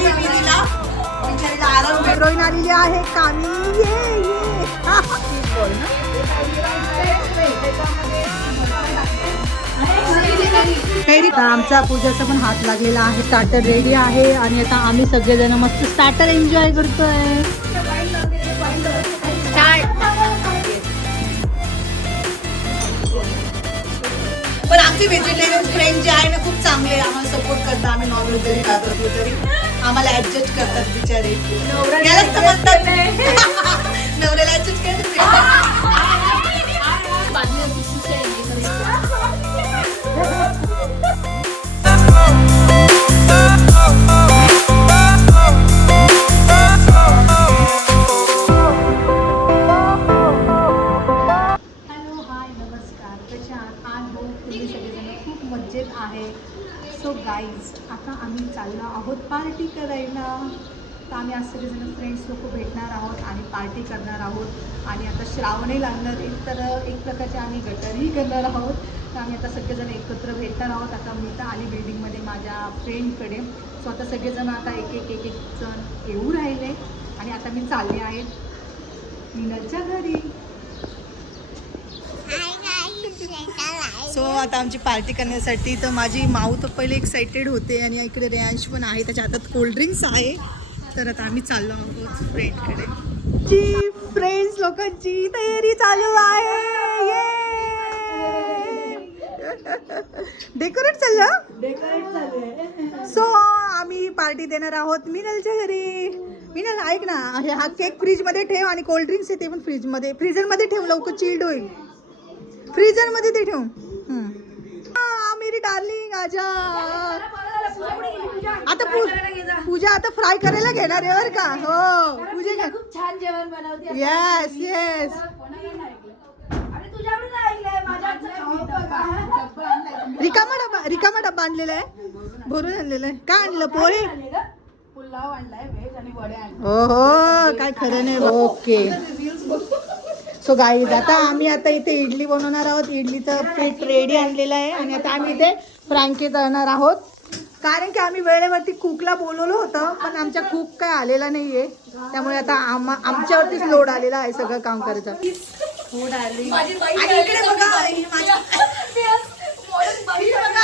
गेली विनीला, बिचारीला आराम. हिरोईन आलेली आहे कामिनी. ये बोल ना. आमचा पूजाचा पण हात लागलेला आहे. स्टार्टर रेडी आहे आणि आता आम्ही सगळेजण मस्त स्टार्टर एन्जॉय करतोय. पण आमचे व्हेजिटेरियन फ्रेंड जे आहे ना खूप चांगले, आम्हाला सपोर्ट करतात. आम्ही नॉनव्हेज जरी खात असलो तरी आम्हाला ऍडजस्ट करतात बिचारे. यालाच तर म्हणतात नवऱ्याला ऍडजस्ट करतात. मजेत आहे. सो गाईज, आता आम्ही चाललो आहोत पार्टी करायला. तर आम्ही आज सगळेजण फ्रेंड्स लोक भेटणार आहोत आणि पार्टी करणार आहोत. आणि आता श्रावणही लागणार आहे, तर एक प्रकारचे आम्ही गटरही करणार आहोत. तर आम्ही आता सगळेजण एकत्र भेटणार आहोत. आता मी तर आली बिल्डिंगमध्ये माझ्या फ्रेंडकडे. सो आता सगळेजण आता एक जण येऊ राहिले आणि आता मी चालले आहे मिनलच्या घरी. सो आता आमची पार्टी करण्यासाठी तर माझी माऊ तर पहिले एक्साइटेड होते आणि इकडे रेयांश पण आहे, त्याच्या हातात कोल्ड्रिंक्स आहे. तर आता आम्ही चाललो आहोत फ्रेंडकडे. जी फ्रेंड्स लोकांची तयारी चालू आहे. डेकोरेट चाललं. सो आम्ही पार्टी देणार आहोत मिनलच्या घरी. मिनल ऐक ना, हा केक फ्रीज मध्ये ठेव आणि कोल्ड्रिंक्स आहे ते पण फ्रीजमध्ये, फ्रीजरमध्ये ठेव, लवकर चिल्ड होईल. फ्रीजरमध्ये ते ठेव. मेरी डार्लिंग आजा. आता पूजा आता फ्राय करायला घेणार आहे बरं का. हो पूजा खूप छान जेवण बनवते. Yes yes. रिकामा डबा आणलेला आहे, भरून आणलेला आहे. काय आणलं? पोहे, पुलाव आणलाय व्हेज आणि वडे आणले. हो हो, काय खरं नाही. ओके. सो गाईज, आता आम्ही इथे इडली बनवणार आहोत. इडलीचं पीठ रेडी आणलेलं आहे आणि आता आम्ही इथे फ्रांकी तळणार आहोत. कारण की आम्ही वेळेवरती कुकला बोलवलं होतं, पण आमच्या कुक काय आलेला नाहीये. त्यामुळे आता आमच्यावरतीच लोड आलेला आहे सगळं काम करायचं.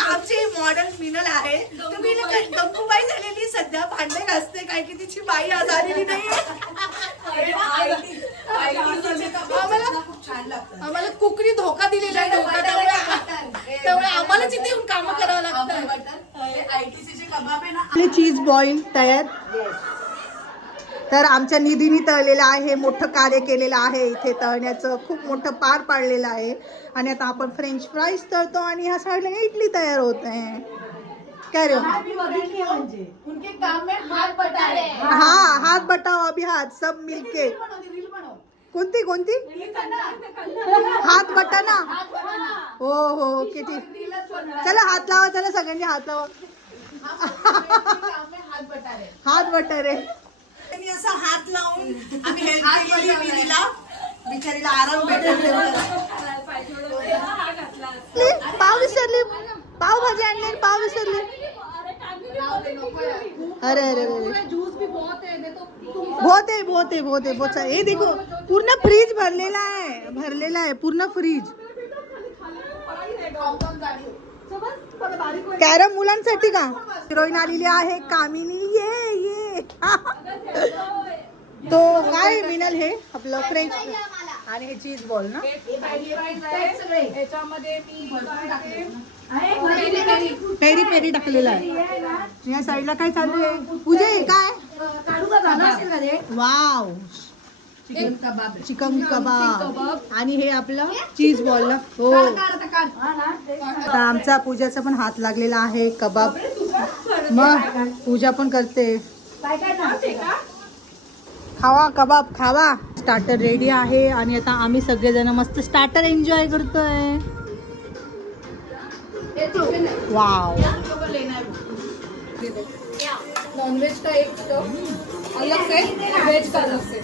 आमची मॉडर्न मिनल आहे. तुम्ही गप्पूबाई झालेली सध्या, भांडे घासते काय की तिची बाई आज आलेली नाही. आम्हाला कुकरी धोका दिलेला आहे. त्यामुळे आम्हालाच इथे येऊन काम करावं लागतं. आपले चीज बॉईल तयार. तर आमच्या निधीने तळलेलं आहे, मोठं कार्य केलेलं आहे इथे तळण्याचं, खूप मोठं पार पाडलेलं आहे. आणि आता आपण फ्रेंच फ्राईज तळतो आणि ह्या साईडला इडली तयार होत आहे. काय रे? हाँ, हाथ बटाओ अभी, हाथ सब मिलके. कोणती हात बटाना. हो हो ओके ठीक. चला हात लावा, चला सगळ्यांनी हात लावा. हात बटारे. असा हात लावून आम्ही हेल्प केली विनीला, बिचारीला आराम भेटला. पाव विसरली, पाव भाजी आणली, पाव विसरली. अरे अरे बहुत है. ये देखो पूर्ण फ्रीज भरलेला आहे पूर्ण फ्रीज. कॅरम मुलांसाठी का? हिरोईन आलेली आहे कामिनी. ये तो काय मिनल, हे आपलं फ्रेंच आणि हे चीज बॉल ना. पेरी पेरी टाकलेला आहे. या साईडला काय चालू आहे पूजा? हे काय? वाव, चिकन कबाब आणि हे आपलं चीज बॉल ना. हो, आता आमचा पूजाचा पण हात लागलेला आहे कबाब. मग पूजा पण करते. खावा कबाब खावा. स्टार्टर रेडी आहे आणि आता आम्ही सगळेजण मस्त स्टार्टर एन्जॉय करतोय. वाव. नॉनवेज का एक अलग से, वेज का अलग से.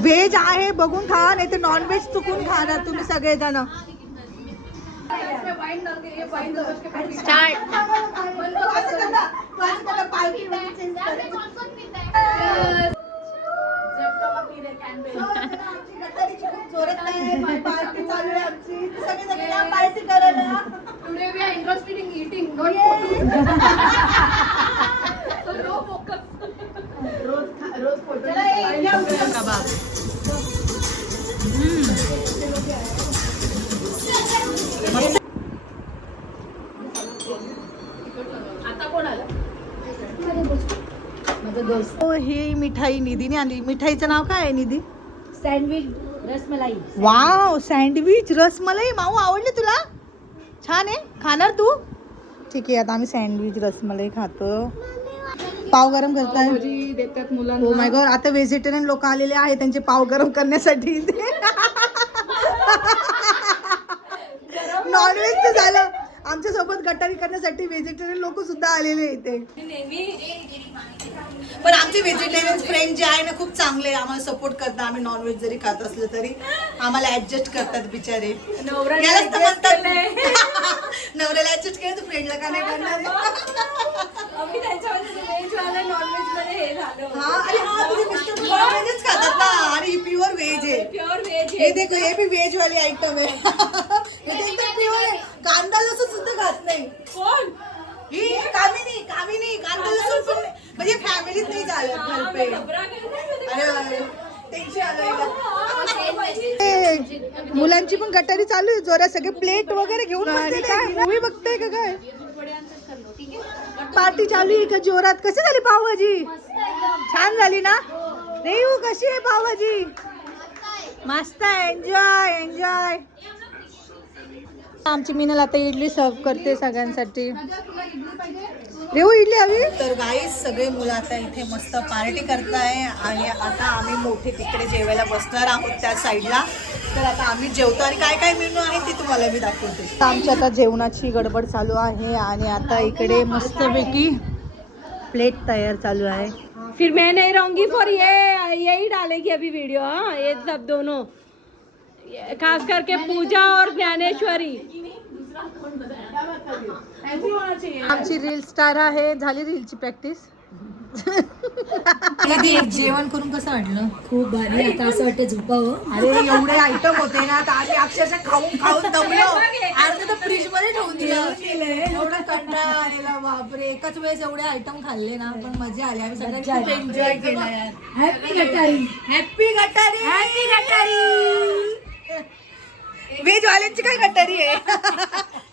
व्हेज आहे बघून खा, नाही तर नॉनव्हेज चुकून खाणार तुम्ही सगळेजण. पार्टी चेंज करायचं. आमची गटारीची खूप जोरात आहे, पार्टी चालू आहे आमची. सगळे सगळे या पार्टी करायला. Today we are interested in eating, not photos. So no focus. Rose photo कबाब. आता कोण आलं? ही मिठाई निधीने आणली. मिठाईचं नाव काय आहे Nidhi? Sandwich rasmalai. Wow, sandwich rasmalai. माऊ आवडली तुला? छान आहे. खाणार तू? ठीक आहे, आता आम्ही सँडविच रसमलाई खातो. पाव गरम करताय. भाजी देतात ओ मुलांना. माय गॉड, आता व्हेजिटेरियन लोक आलेले आहेत त्यांचे पाव गरम करण्यासाठी. नॉनव्हेज झालं, आमच्या सोबत गटारी करण्यासाठी व्हेजिटेरियन लोक सुद्धा आलेले इथे. पण आमचे व्हेजिटेरियन फ्रेंड जे आहे ना खूप चांगले आहे, आम्हाला सपोर्ट करतात. आम्ही नॉनव्हेज जरी खात असलं तरी आम्हाला ऍडजस्ट करतात बिचारे. यालाच तर म्हणतात नवऱ्याला ऍडजस्ट केलं तर फ्रेंडला का नाही करणार? हा, अरे हा, तुझे मिस्टर नॉनव्हेजच खातात ना, आणि ही प्युअर व्हेज आहे. प्योर वेज हे देखो, हे भी व्हेज वाली आयटम आहे. म्हणजे एकदम प्युअर आहे. कांदा लसूण सुद्धा खात नाही. कोण? ही कामिनी कांदा लसूण पण नाही. म्हणजे फॅमिलीत नाही चालत घरपे. अरे टेन्शन आलं. मुलांची पण गटारी चालू आहे जोरात. सगळे प्लेट वगैरे घेऊन मूवी बघताय का काय? पार्टी चालू आहे का जोरात? कशी झाली पावभाजी? छान झाली ना? रेऊ कशी आहे पावभाजी? मस्त आहे. एन्जॉय. आमची मिनल आता इडली सर्व करते सगळ्यांसाठी. रेऊ इडली हवी? तर गाईस सगळे मुलं आता इथे मस्त पार्टी करताय आणि आता आम्ही मोठे तिकडे जेवायला बसणार आहोत त्या साईडला. तर आता आम्ही जेवतो आणि काय काय मेनू आहे ते तुम्हाला मी दाखवते. आमची आता जेवणाची गडबड चालू आहे आणि आता इकडे मस्तपैकी प्लेट तयार चालू आहे. फिर मैं नहीं रहूंगी फॉर यही डालेगी अभी वीडियो. हाँ, ये सब दोनों, खास करके पूजा और ज्ञानेश्वरी. आमची रील स्टार आहे. झाली रीलची प्रॅक्टिस. जेवण करून कसं वाटलं? खूप भारी. आता असं वाटतं झोपावं. अरे एवढे आयटम होते ना, तर आम्ही अक्षरशः खाऊन दमलो. अर्ध तर फ्रीज मध्ये ठेवून दिलं. एवढा कंटाळा आलेला बापरे. एकाच वेळेस एवढे आयटम खाल्ले ना, पण मजा आली. आम्ही सगळ्यांनी खूप एन्जॉय केला यार. हॅपी गटारी. हॅपी गटारी. हॅपी गटारी. व्हेज वाल्यांची काय गटारी आहे?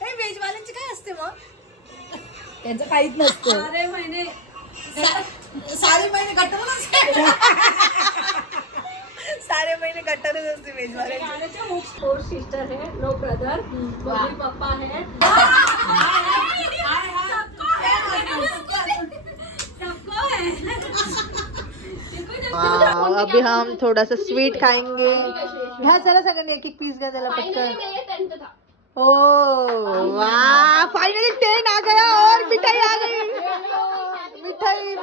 व्हेज वाल्यांची काय असते मग? त्यांचं काहीच नसतं. सारे महिने सारे महिने गटारच असते. सारे महिने गटारच असते व्हेज वाल्यांची. 4 सिस्टर है, नो ब्रदर, मम्मी पापा है. अभी हम थोड़ा सा स्वीट खाएंगे. घ्या चला सगळ्यांनी एक एक पीस घ्या त्याला पटकन. ओ वाह, फाइनली 10 आ गया और मिठाई आ गई. मिठाई.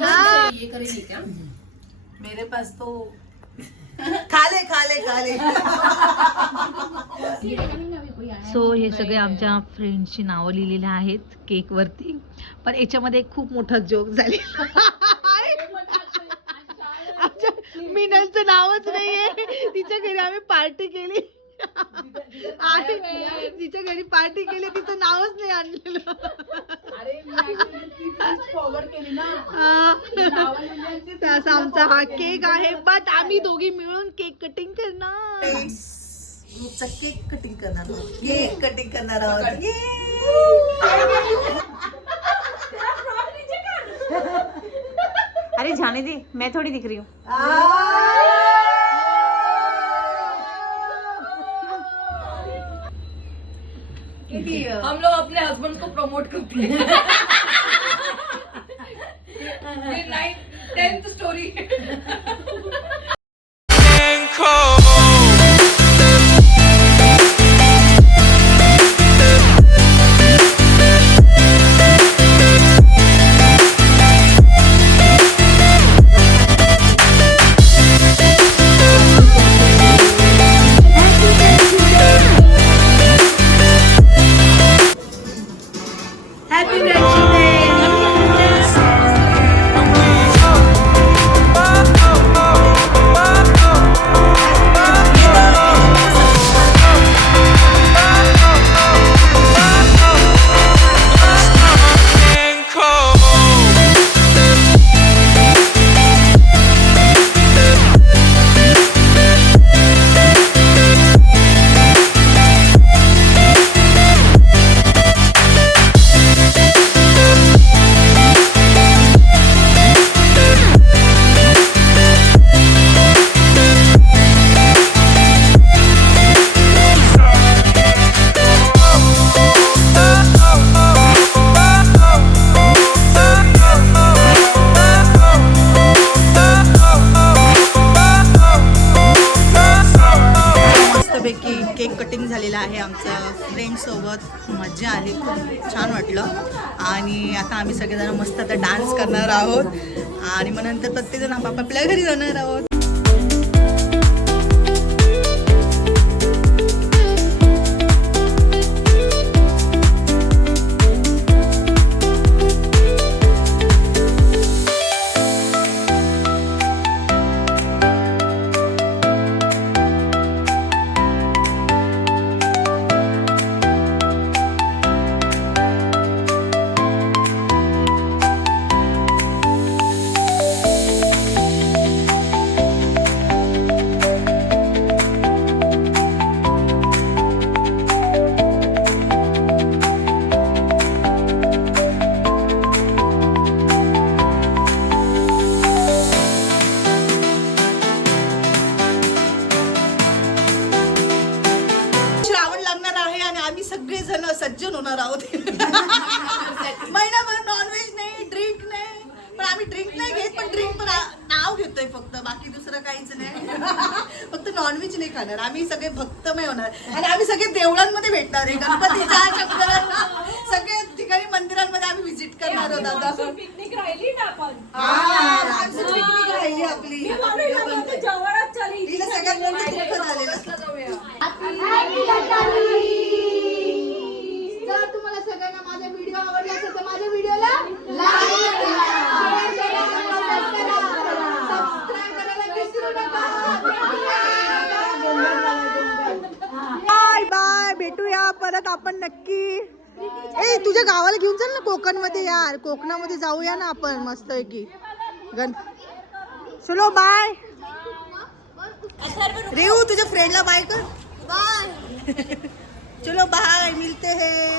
हाँ. मेरे पास तो खाले. सो हे सगळे आमच्या फ्रेंड्सची नावं लिहिलेली आहेत केक वरती. पण याच्यामध्ये एक खूप मोठा जोक झाले. आमच्या मिनलचं नावच नाहीये. तिच्या घरी आम्ही पार्टी केली आणि तिच्या घरी पार्टी केली, तिचं नावच नाही आणलेलं. असा आमचा हा केक आहे. बट आम्ही दोघी मिळून केक कटिंग करणार. केक कटिंग करणार आहोत. केक कटिंग करणार आहोत. अरे जाने दे, मैं थोड़ी दिख रही हूँ. हम लोग अपने हस्बैंड को प्रमोट करते हैं. 10th story. आउटिंग झालेलं आहे आमचं फ्रेंड्ससोबत. मजा आली, खूप छान वाटलं. आणि आता आम्ही सगळेजण मस्त आता डान्स करणार आहोत आणि मग नंतर प्रत्येकजण आपापल्या घरी जाणार आहोत. सगळेजण सज्जन होणार आहोत. महिनाभर नॉनव्हेज नाही, ड्रिंक नाही. पण आम्ही ड्रिंक नाही घेत, पण ड्रिंक पण नाव घेतोय फक्त, बाकी दुसरं काहीच नाही. फक्त नॉनव्हेज नाही खाणार. आम्ही सगळे भक्तमय होणार आणि आम्ही सगळे देवळांमध्ये भेटणार आहे. गणपतीच्या चक्राला सगळ्या ठिकाणी मंदिरांमध्ये आम्ही व्हिजिट करणार आहोत. आता पिकनिक राहिली ना आपण. पिकनिक राहिली आपली. तिला सगळ्यात मोठं दुःख झालेलं. जर तुम्हाला सगळ्यांना माझा व्हिडिओ आवडला असेल तर माझ्या व्हिडिओला लाईक करा, सबस्क्राइब करायला विसरू नका. बाय बाय, भेटूया परत आपण नक्की. ए तुझ्या गावाला घेऊन चल ना कोकणमध्ये यार. कोकणामध्ये जाऊया ना आपण मस्त पैकी. चलो बाय. रेऊ तुझ्या फ्रेंडला बाय कर. बाय. चलो बाय, मिलते हैं.